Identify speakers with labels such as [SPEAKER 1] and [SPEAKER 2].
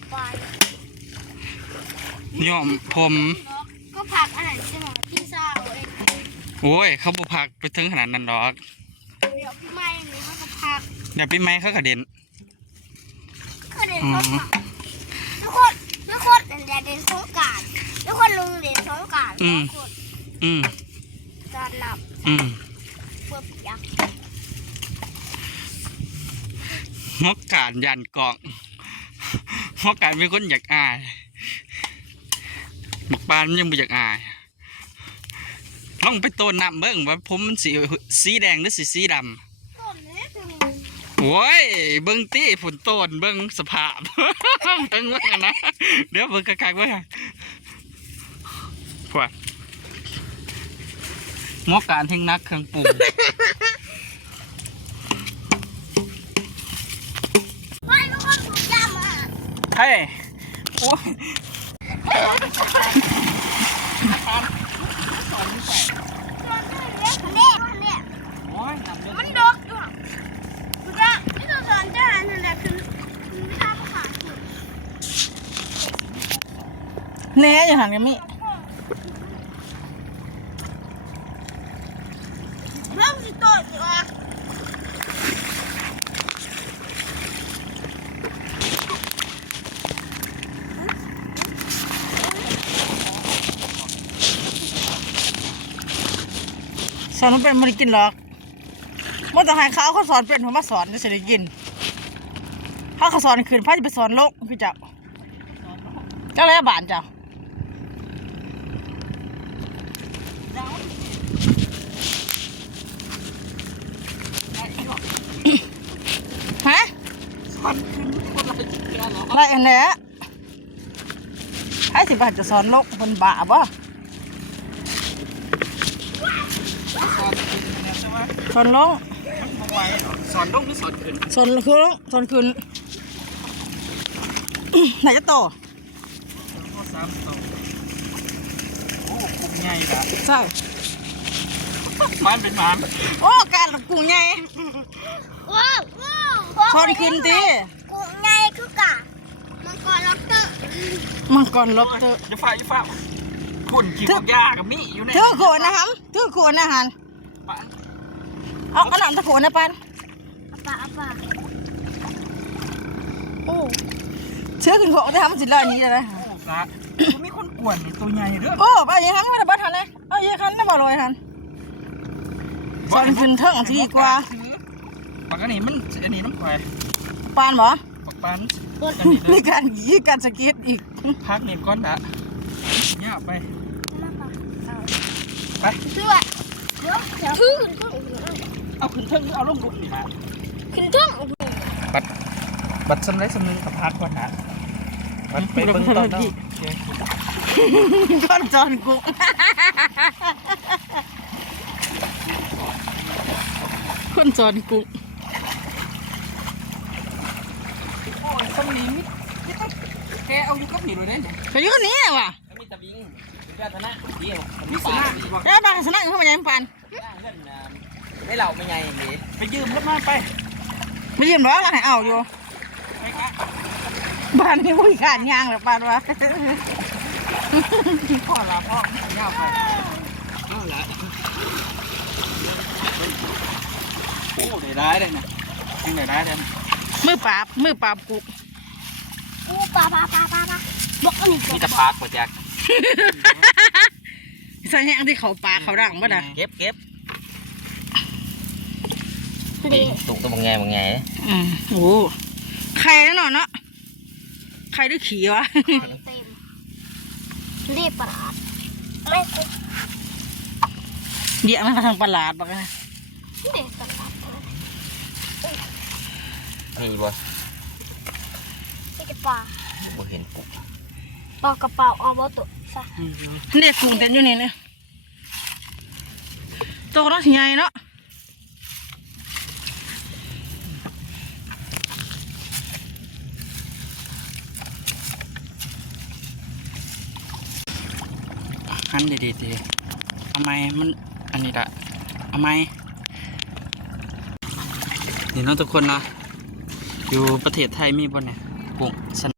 [SPEAKER 1] ไป
[SPEAKER 2] ย่อมผม
[SPEAKER 1] ก็ผักอาหารใช่ไหมพี่สาวเอง
[SPEAKER 2] โอ้ยเขาบุพักไปถึงขนาดนั้นหรอก
[SPEAKER 1] เดี๋ยวพี่ไม้เนี่ยเขาก็ผัก
[SPEAKER 2] เดี๋ยวพี่ไม้เขากระเด็น
[SPEAKER 1] ก็เด่นเขาผักทุกคนเด่นสงกรานต์ทุกคนลุงเด่นสงกรานต์ทุกคนจานหลับเพื่อปีก
[SPEAKER 2] ฮอกการยันกองฮอกการมีคนอยากอายบอกปานยังไม่อยากอายลองไปโตนน้ำเบิ้งว่าผมมันสีแดงหรือสีดำโอ้ยเบิ้งตี้ผลโตนเบิ้งสภาพเบิ้งว่านะเดี๋ยวเบิ้งกากๆไว้พวกงอกการทิ้งนักเครื่องปรุงเฮ้ยโอ้ย
[SPEAKER 1] มันดกอยู่คุณย่าที่เราสอนจะหานั่นแหละคือข้าวขาด
[SPEAKER 3] แหน่อย่าหันกันมิ
[SPEAKER 1] เริ่มสิโตสิวะ
[SPEAKER 3] สอนมันเป็นมันกินหรอกมันต้องให้เขาสอนเป็นผมมาสอนจะได้กินเขาสอนคืนพ่อจะไปสอนโลกพี่เจ้าก็เลยบานเจ้าฮะอะไรอันเนี้ยให้สิบาทจะสอนโลกคนบ้าบ่สอนลง
[SPEAKER 2] สอนลงหรือสอนขึ้น
[SPEAKER 3] สอนขึ้นสอนขึ้นไหนจะโต
[SPEAKER 2] 3 โตโอ้กุ้งใหญ่ละ
[SPEAKER 3] ใช่
[SPEAKER 2] มันเป็นมัน
[SPEAKER 3] โอ้การกุ้งใหญ่
[SPEAKER 1] ว้าว
[SPEAKER 3] สอนขึ้นตี
[SPEAKER 1] กุ้งใหญ่คือกะมังกรล็อบเตอร์
[SPEAKER 2] อย่าฝ่าคุณขี่พวกยากับมี่อยู่เนี่ย
[SPEAKER 3] ถือขวดนะครับถือขวดอาหารเอาหนังตะขวดนะปัน
[SPEAKER 1] ป่า
[SPEAKER 3] โอ้เชื่อขึ้นขวดจะทำสิลอยนี้เลยนะ
[SPEAKER 2] มีคนกวนตัวใหญ่เด้อ
[SPEAKER 3] โอ้ไปยังทันไม่ได้บัดทันเลยเอายังทันไม่บ่ลอยทันสอนขึ้นเทิงทีกว่า
[SPEAKER 2] ปากอันนี้มันอันนี้น้ำควาย
[SPEAKER 3] ปานบ่
[SPEAKER 2] ปักปาน
[SPEAKER 3] มีการสกีดอีก
[SPEAKER 2] พักเน็ตก้อนละเนี่ยไป
[SPEAKER 1] เชื่อเดี๋ยว
[SPEAKER 2] เอาขึ้นเทิงหรือเอาลงดุนี่ฮะ
[SPEAKER 1] ขึ้นเทิง
[SPEAKER 2] บัดสำเร็จสำนึงกับพักก่อนนะมันไปเบิ่งต้นแล้ว
[SPEAKER 3] ก้อนจอนกุ้งคนจอนกุ้ง
[SPEAKER 2] โอ้ยสำนีมิแกเอาอยู่กับหนีเลยเนี่ย
[SPEAKER 3] ก็อยู่นี่ว่ะ
[SPEAKER 2] มีตะบิงมีตะนะเดียวมีสนะ
[SPEAKER 3] แล้วบางสนะเข้ามายังปัน
[SPEAKER 2] ไม่เหล่าไม่ไงอย่างนี้ไปยืมรถมาไป
[SPEAKER 3] ไม่ยืมหรอกให้เอาอยู่บ้านนี้ผู้ขาดยางหรือปานวะ
[SPEAKER 2] พ่อละพ่อยาวไปเอาละโอ้ได้เลยนะยังได้เลย
[SPEAKER 3] มือปราบกู
[SPEAKER 1] ปลาบอกอันนี้
[SPEAKER 2] มีตะปากกว่าจัก
[SPEAKER 3] ใส่แห้งที่เขาปลาเขาดังบ่นะ
[SPEAKER 2] เก็บตุกตัวบางไง
[SPEAKER 3] โอ้ไข่แล้วเนาะไข่ด้วยขี่วะ
[SPEAKER 1] เต็มรีบปลาไม่
[SPEAKER 3] เดี๋ยวมันกระทั่งปลาดบอกนะ
[SPEAKER 1] เด็กปลา
[SPEAKER 2] มีบ่
[SPEAKER 1] ปลา
[SPEAKER 2] บ่เห็นปุ๊บ
[SPEAKER 1] ปลากระเป๋าเอาบ่ตุซะ
[SPEAKER 3] เนี่ยกุ้งเต็มอยู่นี่เนี่ยโตแล้วใหญ่เนาะ
[SPEAKER 2] หันดีทำไมมันอันนี้ละทำไมนี่น้องทุกคนนะอยู่ประเทศไทยมีบ่เนี่ยกุ้ง